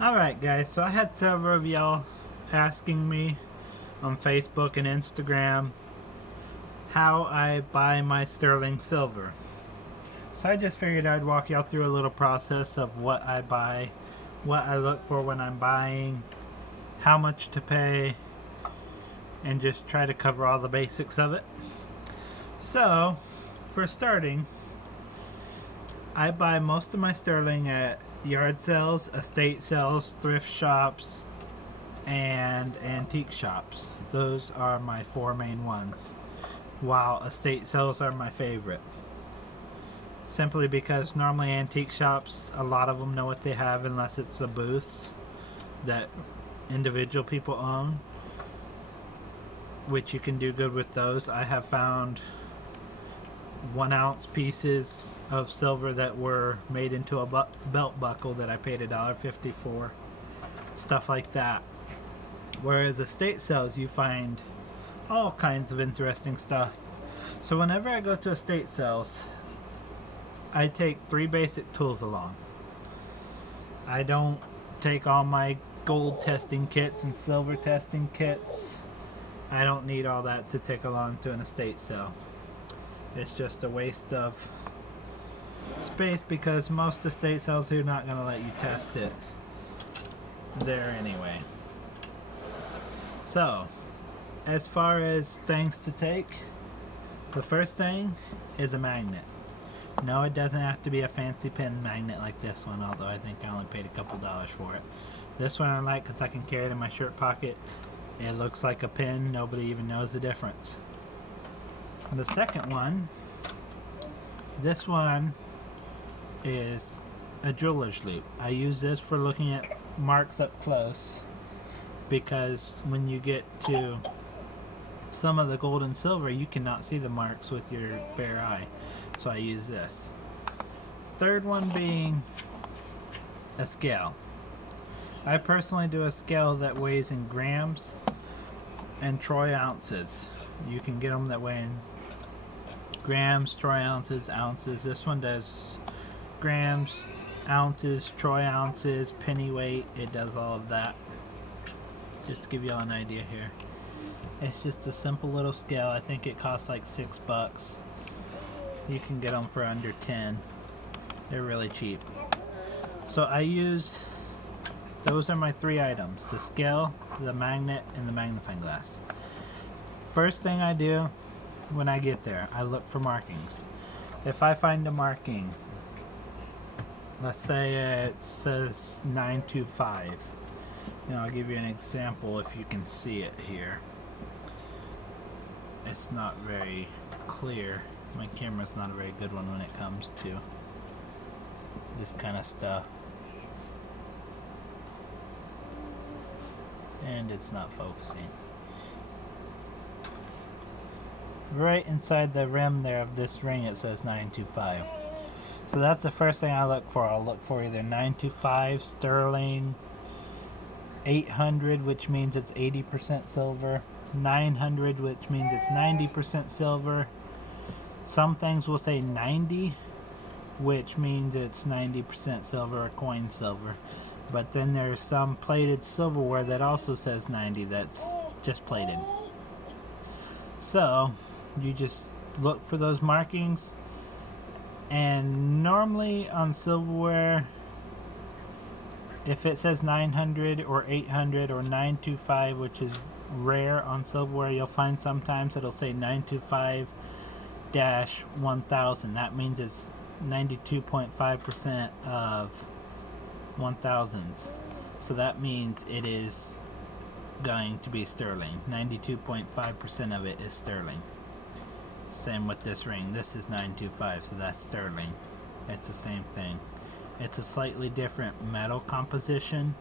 Alright guys, so I had several of y'all asking me on Facebook and Instagram how I buy my sterling silver. So I just figured I'd walk y'all through a little process of what I buy, what I look for when I'm buying, how much to pay, and just try to cover all the basics of it. So, for starting, I buy most of my sterling at yard sales, estate sales, thrift shops, and antique shops. Those are my four main ones, while estate sales are my favorite. Simply because normally antique shops, a lot of them know what they have unless it's the booths that individual people own, which you can do good with those. I have found 1 ounce pieces of silver that were made into a belt buckle that I paid $1.50 for, stuff like that. Whereas estate sales, you find all kinds of interesting stuff. So whenever I go to estate sales, I take 3 basic tools along. I don't take all my gold testing kits and silver testing kits. I don't need all that to take along to an estate sale. It's just a waste of space because most estate sales are not going to let you test it there anyway. So, as far as things to take, the first thing is a magnet. No, it doesn't have to be a fancy pen magnet like this one, although I think I only paid a couple dollars for it. This one I like because I can carry it in my shirt pocket. It looks like a pen, nobody even knows the difference. The second one, this one is a jeweler's loupe. I use this for looking at marks up close because when you get to some of the gold and silver, you cannot see the marks with your bare eye. So I use this. Third one being a scale. I personally do a scale that weighs in grams and troy ounces. You can get them that weigh in grams, troy ounces, ounces. This one does grams, ounces, troy ounces, penny weight. It does all of that. Just to give you all an idea here. It's just a simple little scale. I think it costs like $6. You can get them for under 10. They're really cheap. So I used, those are my 3 items: the scale, the magnet, and the magnifying glass. First thing I do when I get there, I look for markings. If I find a marking, let's say it says 925. I'll give you an example if you can see it here. It's not very clear. My camera's not a very good one when it comes to this kind of stuff. And it's not focusing. Right inside the rim there of this ring it says 925. So that's the first thing I look for. I'll look for either 925 sterling, 800, which means it's 80% silver, 900, which means it's 90% silver. Some things will say 90, which means it's 90% silver or coin silver. But then there's some plated silverware that also says 90 that's just plated. So you just look for those markings, and normally on silverware, if it says 900 or 800 or 925, which is rare on silverware, you'll find sometimes it'll say 925-1000. That means it's 92.5% of 1000s. So that means it is going to be sterling. 92.5% of it is sterling. Same with this ring. This is 925, so that's sterling. It's the same thing. It's a slightly different metal composition,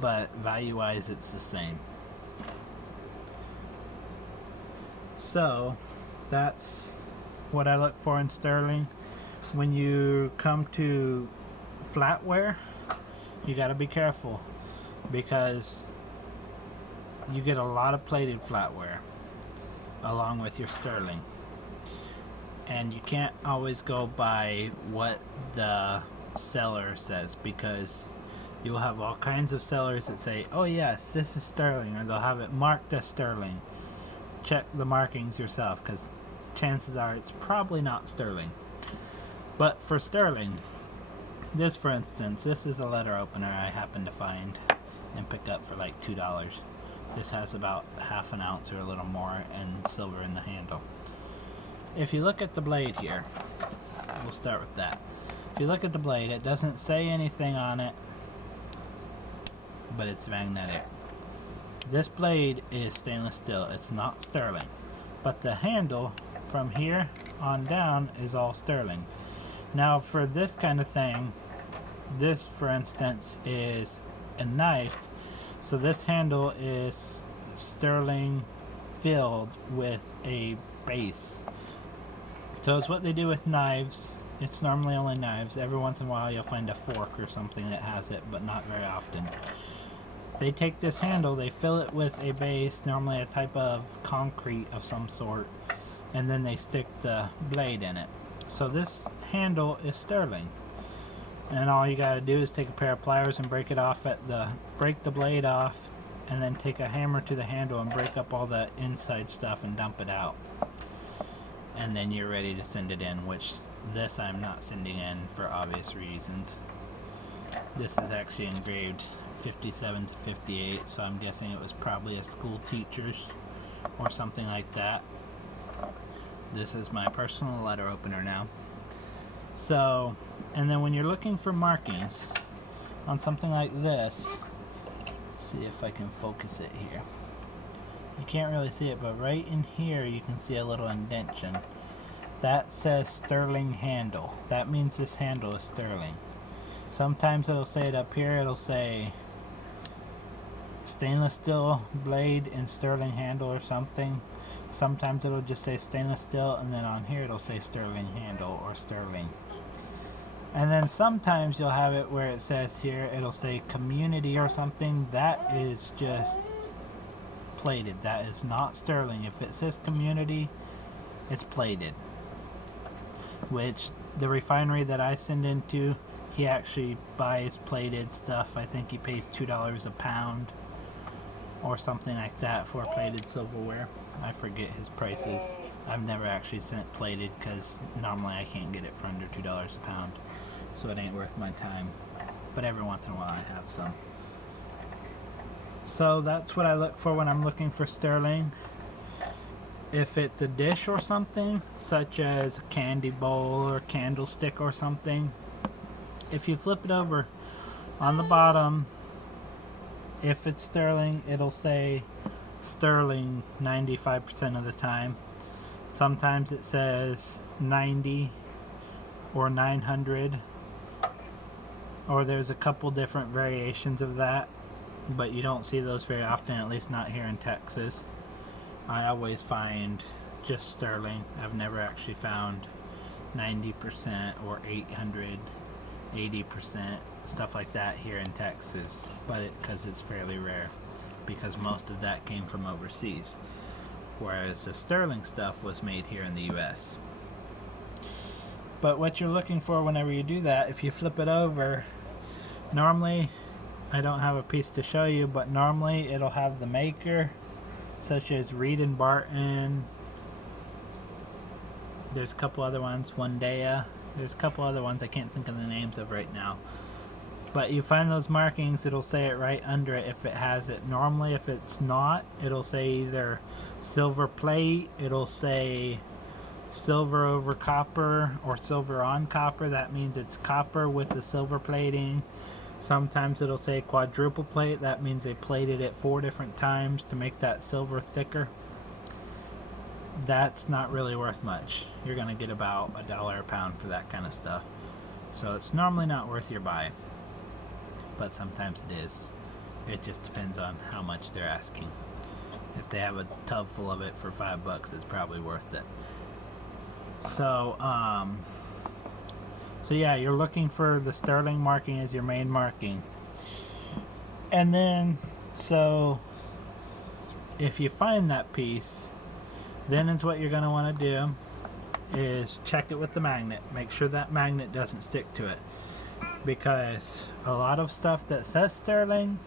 but value-wise it's the same. So that's what I look for in sterling. When you come to flatware, you got to be careful because you get a lot of plated flatware along with your sterling, and you can't always go by what the seller says because You'll have all kinds of sellers that say, oh yes, this is sterling, or they'll have it marked as sterling. Check the markings yourself, because chances are it's probably not sterling. But for sterling, this for instance, this is a letter opener I happened to find and pick up for like $2. This has about half an ounce or a little more and silver in the handle. If you look at the blade here, we'll start with that. If you look at the blade, it doesn't say anything on it, but it's magnetic. This blade is stainless steel, it's not sterling. But the handle from here on down is all sterling. Now for this kind of thing, this for instance is a knife, so this handle is sterling filled with a base. So it's what they do with knives. It's normally only knives. Every once in a while you'll find a fork or something that has it, but not very often. They take this handle, they fill it with a base, normally a type of concrete of some sort, and then they stick the blade in it. So this handle is sterling. And all you gotta do is take a pair of pliers and break the blade off, and then take a hammer to the handle and break up all the inside stuff and dump it out. And then you're ready to send it in, which this I'm not sending in for obvious reasons. This is actually engraved 57 to 58, so I'm guessing it was probably a school teacher's or something like that. This is my personal letter opener now. So, and then when you're looking for markings on something like this, see if I can focus it here. You can't really see it, but right in here you can see a little indentation. That says sterling handle. That means this handle is sterling. Sometimes it'll say it up here, it'll say stainless steel blade and sterling handle or something. Sometimes it'll just say stainless steel, and then on here it'll say sterling handle or sterling. And then sometimes you'll have it where it says here, it'll say community or something. That is just plated. That is not sterling. If it says community, it's plated. Which the refinery that I send into, he actually buys plated stuff. I think he pays $2 a pound or something like that for plated silverware. I forget his prices. I've never actually sent plated because normally I can't get it for under $2 a pound, so it ain't worth my time. But every once in a while I have some. So that's what I look for when I'm looking for sterling. If it's a dish or something, such as a candy bowl or candlestick or something, if you flip it over on the bottom, if it's sterling, it'll say sterling 95% of the time. Sometimes it says 90 or 900, or there's a couple different variations of that, but you don't see those very often, at least not here in Texas. I always find just sterling. I've never actually found 90% or 800, 80%, stuff like that here in Texas, but because it's fairly rare, because most of that came from overseas, whereas the sterling stuff was made here in the US. But what you're looking for whenever you do that, if you flip it over, normally, I don't have a piece to show you, but normally it'll have the maker, such as Reed and Barton. There's a couple other ones, Wandea. There's a couple other ones I can't think of the names of right now. But you find those markings, it'll say it right under it if it has it. Normally if it's not, it'll say either silver plate, it'll say silver over copper, or silver on copper. That means it's copper with the silver plating. Sometimes it'll say quadruple plate. That means they plated it 4 different times to make that silver thicker. That's not really worth much. You're gonna get about $1 a pound for that kind of stuff. So it's normally not worth your buy, but sometimes it is. It just depends on how much they're asking. If they have a tub full of it for $5, it's probably worth it. So yeah, you're looking for the sterling marking as your main marking. And then, so if you find that piece, then is what you're going to want to do is check it with the magnet. Make sure that magnet doesn't stick to it. because a lot of stuff that says sterling,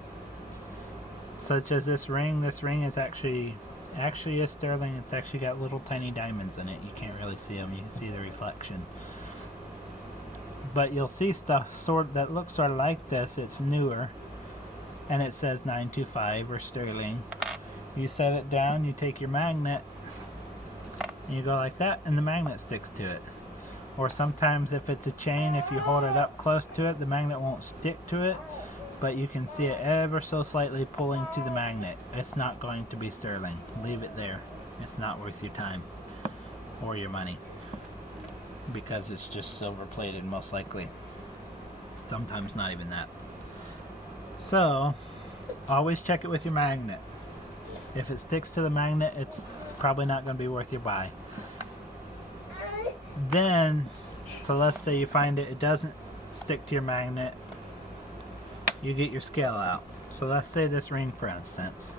such as this ring is actually is sterling. It's actually got little tiny diamonds in it. You can't really see them. You can see the reflection. But you'll see stuff that looks sort of like this. It's newer, and it says 925 or sterling. You set it down, you take your magnet, and you go like that, and the magnet sticks to it. Or sometimes if it's a chain, if you hold it up close to it, the magnet won't stick to it, but you can see it ever so slightly pulling to the magnet. It's not going to be sterling. Leave it there. It's not worth your time or your money, because it's just silver plated most likely. Sometimes not even that. So always check it with your magnet. If it sticks to the magnet, it's probably not going to be worth your buy. Then, so let's say you find it doesn't stick to your magnet, you get your scale out. So let's say this ring, for instance.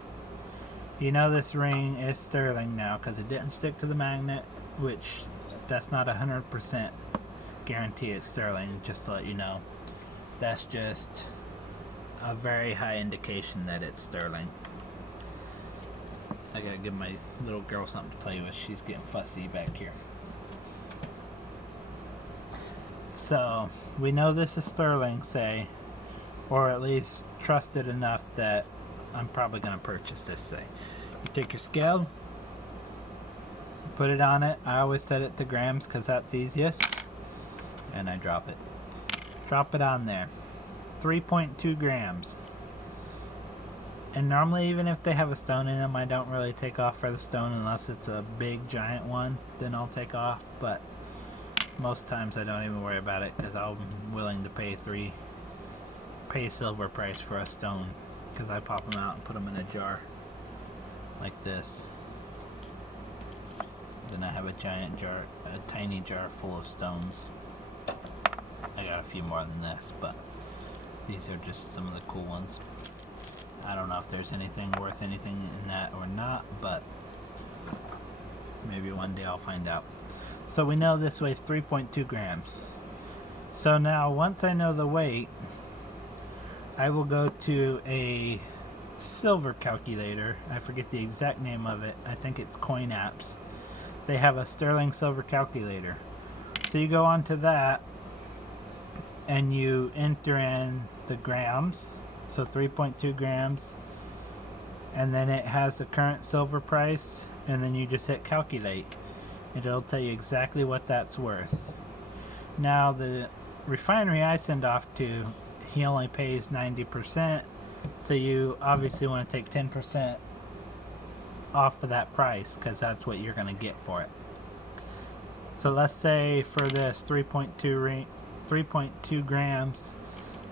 You know this ring is sterling now because it didn't stick to the magnet, which that's not 100% guarantee it's sterling, just to let you know. That's just a very high indication that it's sterling. I gotta give my little girl something to play with. She's getting fussy back here. So we know this is sterling, say, or at least trusted enough that I'm probably gonna purchase this, say. You take your scale, put it on it. I always set it to grams because that's easiest, and I drop it. Drop it on there. 3.2 grams. And normally, even if they have a stone in them, I don't really take off for the stone unless it's a big giant one. Then I'll take off, but most times I don't even worry about it because I'm willing to pay silver price for a stone, because I pop them out and put them in a jar like this. Then I have a giant jar, a tiny jar full of stones. I got a few more than this, but these are just some of the cool ones. I don't know if there's anything worth anything in that or not, but maybe one day I'll find out. So we know this weighs 3.2 grams. So now once I know the weight, I will go to a silver calculator. I forget the exact name of it. I think it's CoinApps. They have a sterling silver calculator. So you go onto that and you enter in the grams. So 3.2 grams, and then it has the current silver price, and then you just hit calculate. It'll tell you exactly what that's worth. Now the refinery I send off to, he only pays 90%, so you obviously want to take 10% off of that price because that's what you're going to get for it. So let's say for this 3.2 grams,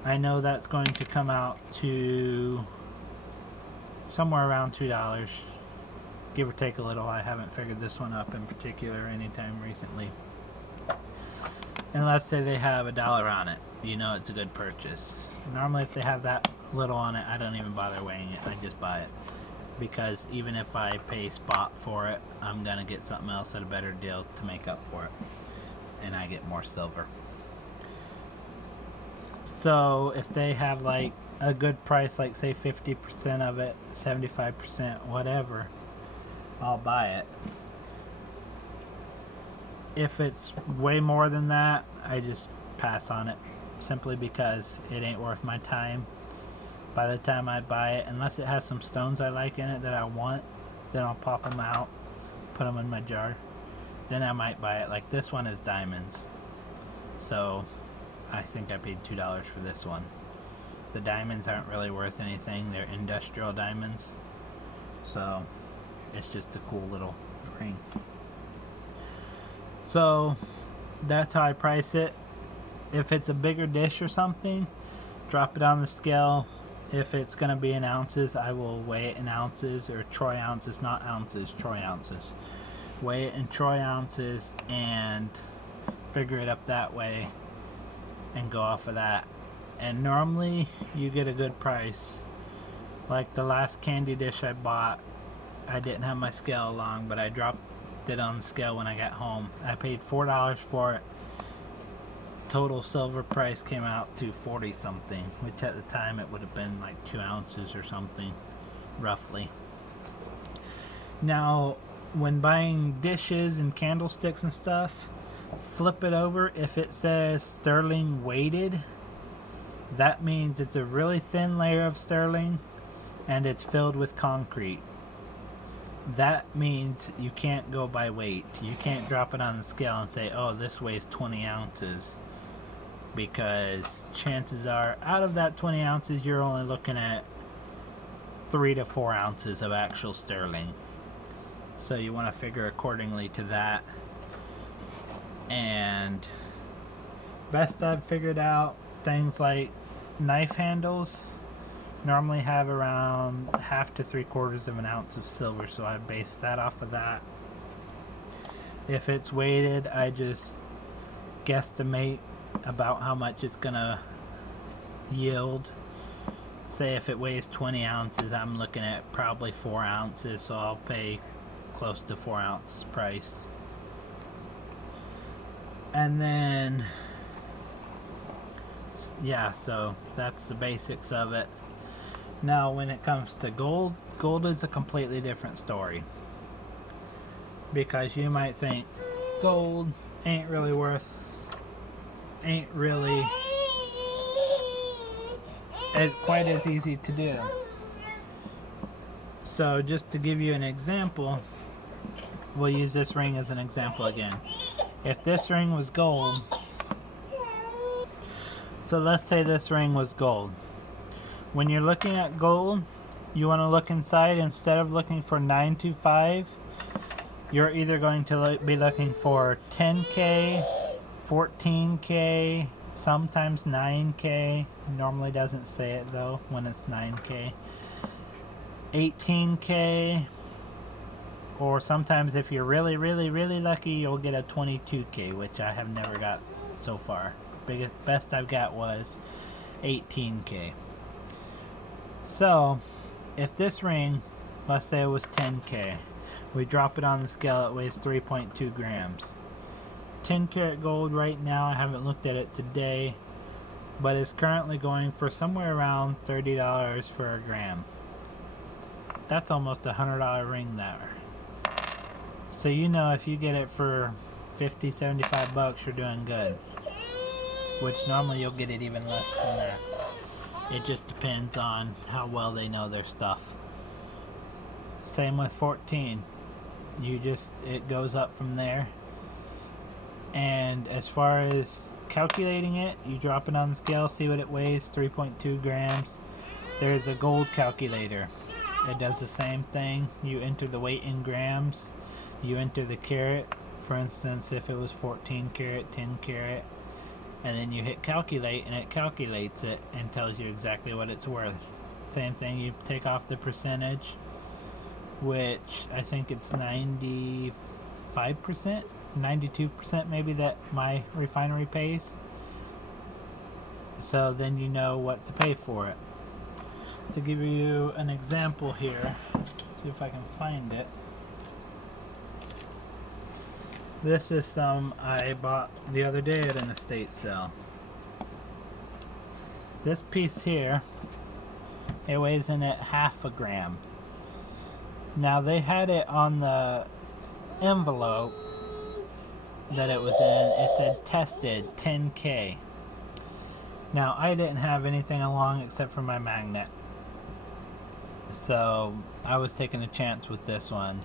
I know that's going to come out to somewhere around $2, give or take a little. I haven't figured this one up in particular anytime recently. And let's say they have $1 on it. You know it's a good purchase. Normally if they have that little on it, I don't even bother weighing it. I just buy it. Because even if I pay spot for it, I'm going to get something else at a better deal to make up for it. And I get more silver. So if they have like a good price, like say 50% of it, 75%, whatever, I'll buy it. If it's way more than that, I just pass on it, simply because it ain't worth my time. By the time I buy it, unless it has some stones I like in it that I want, then I'll pop them out, put them in my jar. Then I might buy it. Like this one is diamonds, so I think I paid $2 for this one. The diamonds aren't really worth anything. They're industrial diamonds, so it's just a cool little ring. So that's how I price it. If it's a bigger dish or something, drop it on the scale. If it's going to be in ounces, I will weigh it in ounces, or troy ounces, not ounces, troy ounces. Weigh it in troy ounces and figure it up that way and go off of that. And normally you get a good price. Like the last candy dish I bought, I didn't have my scale along, but I dropped it on the scale when I got home. I paid $4 for it, total silver price came out to 40 something, which at the time it would have been like 2 ounces or something, roughly. Now, when buying dishes and candlesticks and stuff, flip it over. If it says sterling weighted, that means it's a really thin layer of sterling and it's filled with concrete. That means you can't go by weight. You can't drop it on the scale and say, oh, this weighs 20 ounces. Because chances are, out of that 20 ounces, you're only looking at 3 to 4 ounces of actual sterling. So you want to figure accordingly to that. And best I've figured out, things like knife handles normally have around 1/2 to 3/4 of an ounce of silver, so I base that off of that. If it's weighted, I just guesstimate about how much it's gonna yield. Say if it weighs 20 ounces, I'm looking at probably 4 ounces, so I'll pay close to 4 ounces price. And then yeah, so that's the basics of it. Now when it comes to gold, gold is a completely different story. Because you might think gold ain't really as quite as easy to do. So just to give you an example, we'll use this ring as an example again. If this ring was gold, so let's say this ring was gold. When you're looking at gold, you want to look inside. Instead of looking for 925, you're either going to be looking for 10K, 14K, sometimes 9K. Normally doesn't say it though when it's 9K. 18K, or sometimes if you're really lucky, you'll get a 22K, which I have never got so far. Best I've got was 18K. So if this ring, let's say it was 10K, we drop it on the scale, it weighs 3.2 grams. 10 karat gold right now, I haven't looked at it today, but it's currently going for somewhere around $30 for a gram. That's almost $100 ring there. So you know, if you get it for 50, 75 bucks, you're doing good. Which normally you'll get it even less than that. It just depends on how well they know their stuff. Same with 14. It goes up from there. And as far as calculating it, you drop it on the scale, see what it weighs, 3.2 grams. There's a gold calculator. It does the same thing. You enter the weight in grams. You enter the carat. For instance, if it was 14 karat, 10 karat. And then you hit calculate, and it calculates it and tells you exactly what it's worth. Same thing, you take off the percentage, which I think it's 95%, 92% maybe that my refinery pays. So then you know what to pay for it. To give you an example here, see if I can find it. This is some I bought the other day at an estate sale. This piece here, it weighs in at 1/2 gram. Now they had it on the envelope that it was in, it said tested 10K. Now I didn't have anything along except for my magnet, so I was taking a chance with this one.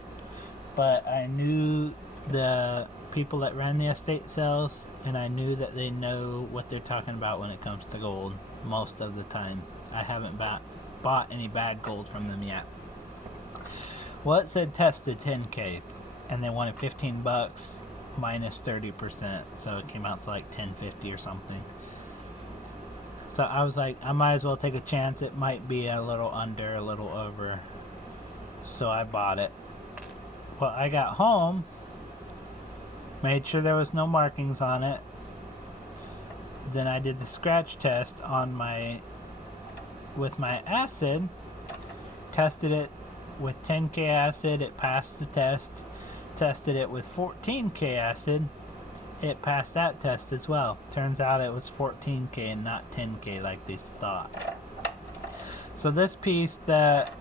But I knew the people that ran the estate sales, and I knew that they know what they're talking about when it comes to gold most of the time. I haven't bought any bad gold from them yet. Well, it said tested 10K, and they wanted 15 bucks minus 30%, so it came out to like 10.50 or something. So I was like, I might as well take a chance. It might be a little under, a little over. So I bought it. Well, I got home, made sure there was no markings on it. Then I did the scratch test on with my acid. Tested it with 10K acid, it passed the test. Tested it with 14K acid, it passed that test as well. Turns out it was 14K and not 10K like they thought. So this piece that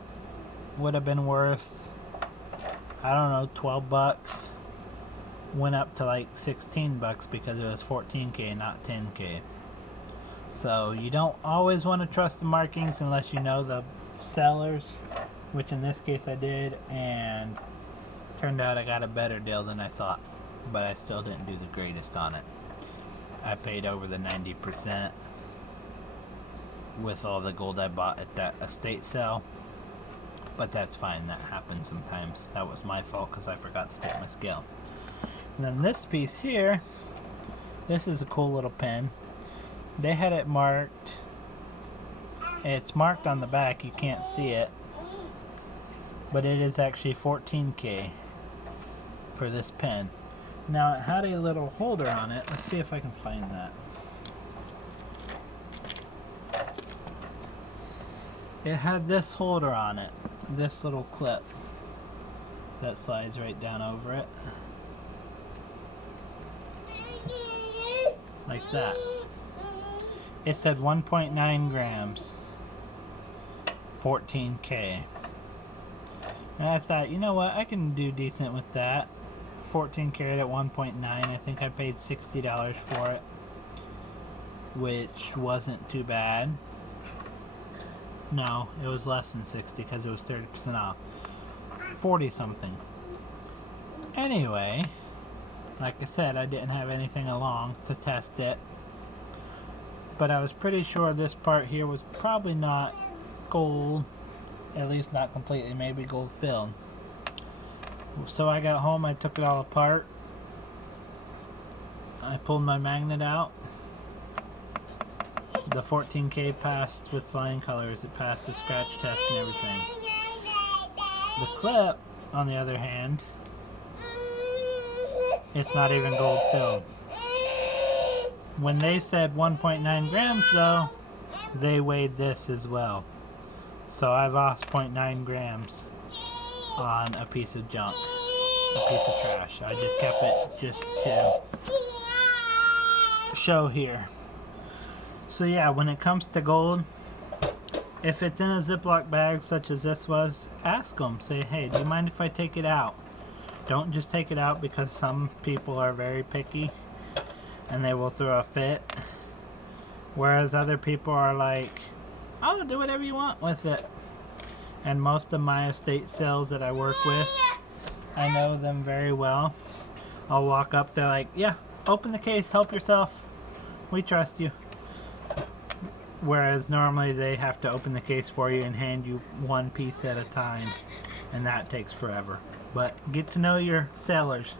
would have been worth, I don't know, 12 bucks went up to like 16 bucks because it was 14K, not 10K. So you don't always want to trust the markings unless you know the sellers, which in this case I did, and turned out I got a better deal than I thought, but I still didn't do the greatest on it. I paid over the 90% with all the gold I bought at that estate sale, but that's fine, that happens sometimes. That was my fault because I forgot to take my scale. And then this piece here, this is a cool little pin. They had it marked, it's marked on the back, you can't see it, but it is actually 14K for this pen. Now it had a little holder on it. Let's see if I can find that. It had this holder on it, this little clip that slides right down over it, like that. It said 1.9 grams, 14K. And I thought, you know what, I can do decent with that. 14 karat at 1.9. I think I paid $60 for it, which wasn't too bad. No, it was less than 60 because it was 30% off. 40 something. Anyway, like I said, I didn't have anything along to test it, but I was pretty sure this part here was probably not gold, at least not completely, maybe gold filled. So I got home, I took it all apart, I pulled my magnet out. The 14K passed with flying colors, it passed the scratch test and everything. The clip, on the other hand, it's not even gold filled. When they said 1.9 grams though, they weighed this as well. So I lost 0.9 grams on a piece of junk, a piece of trash. I just kept it just to show here. So yeah, when it comes to gold, if it's in a Ziploc bag such as this was, ask them. Say, hey, do you mind if I take it out? Don't just take it out, because some people are very picky and they will throw a fit. Whereas other people are like, I'll do whatever you want with it. And most of my estate sales that I work with, I know them very well. I'll walk up, they're like, yeah, open the case, help yourself. We trust you. Whereas normally they have to open the case for you and hand you one piece at a time, and that takes forever. But get to know your sellers.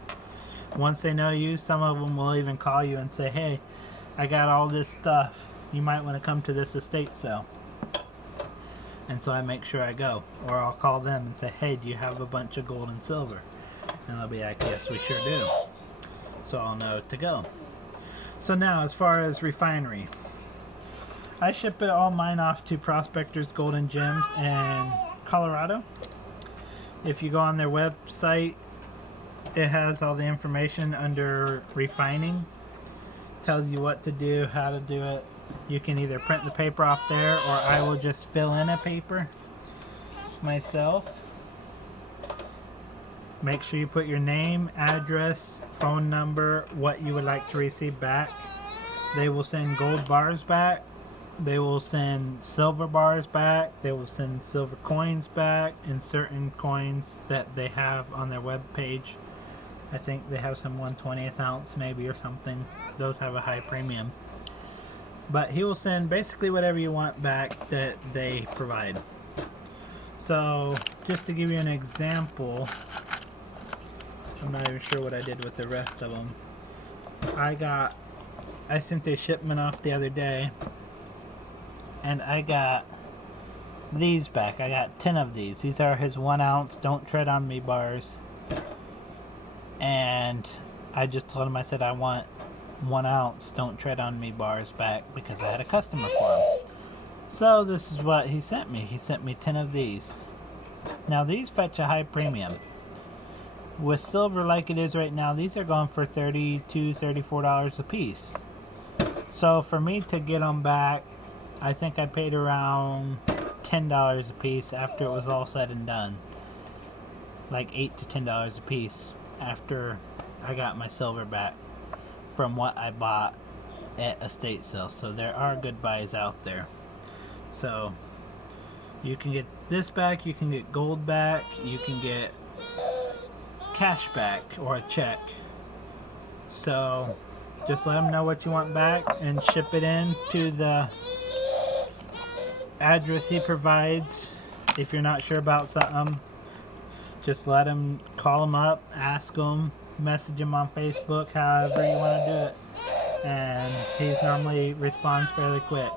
Once they know you, some of them will even call you and say, hey, I got all this stuff. You might want to come to this estate sale. And so I make sure I go. Or I'll call them and say, hey, do you have a bunch of gold and silver? And they'll be like, yes, we sure do. So I'll know to go. So now, as far as refinery, I ship all mine off to Prospectors Gold and Gems in Colorado. If you go on their website, it has all the information under refining. Tells you what to do, how to do it. You can either print the paper off there, or I will just fill in a paper myself. Make sure you put your name, address, phone number, what you would like to receive back. They will send gold bars back. They will send silver bars back. They will send silver coins back, and certain coins that they have on their web page. I think they have some 1/20th ounce maybe or something. Those have a high premium. But he will send basically whatever you want back that they provide. So just to give you an example, I'm not even sure what I did with the rest of them. I sent a shipment off the other day, and I got these back. I got 10 of these. These are his 1 ounce Don't Tread on Me bars. And I just told him, I said, I want 1 ounce Don't Tread on Me bars back because I had a customer for him. So this is what he sent me. He sent me 10 of these. Now these fetch a high premium. with silver like it is right now, these are going for $32, $34 a piece. So for me to get them back, I think I paid around $10 a piece after it was all said and done. Like $8 to $10 a piece after I got my silver back from what I bought at estate sales. So there are good buys out there. So you can get this back, you can get gold back, you can get cash back or a check. So just let them know what you want back and ship it in to the address he provides. If you're not sure about something, just let him, call him up, ask him, message him on Facebook, however you want to do it. And he's normally responds fairly quick.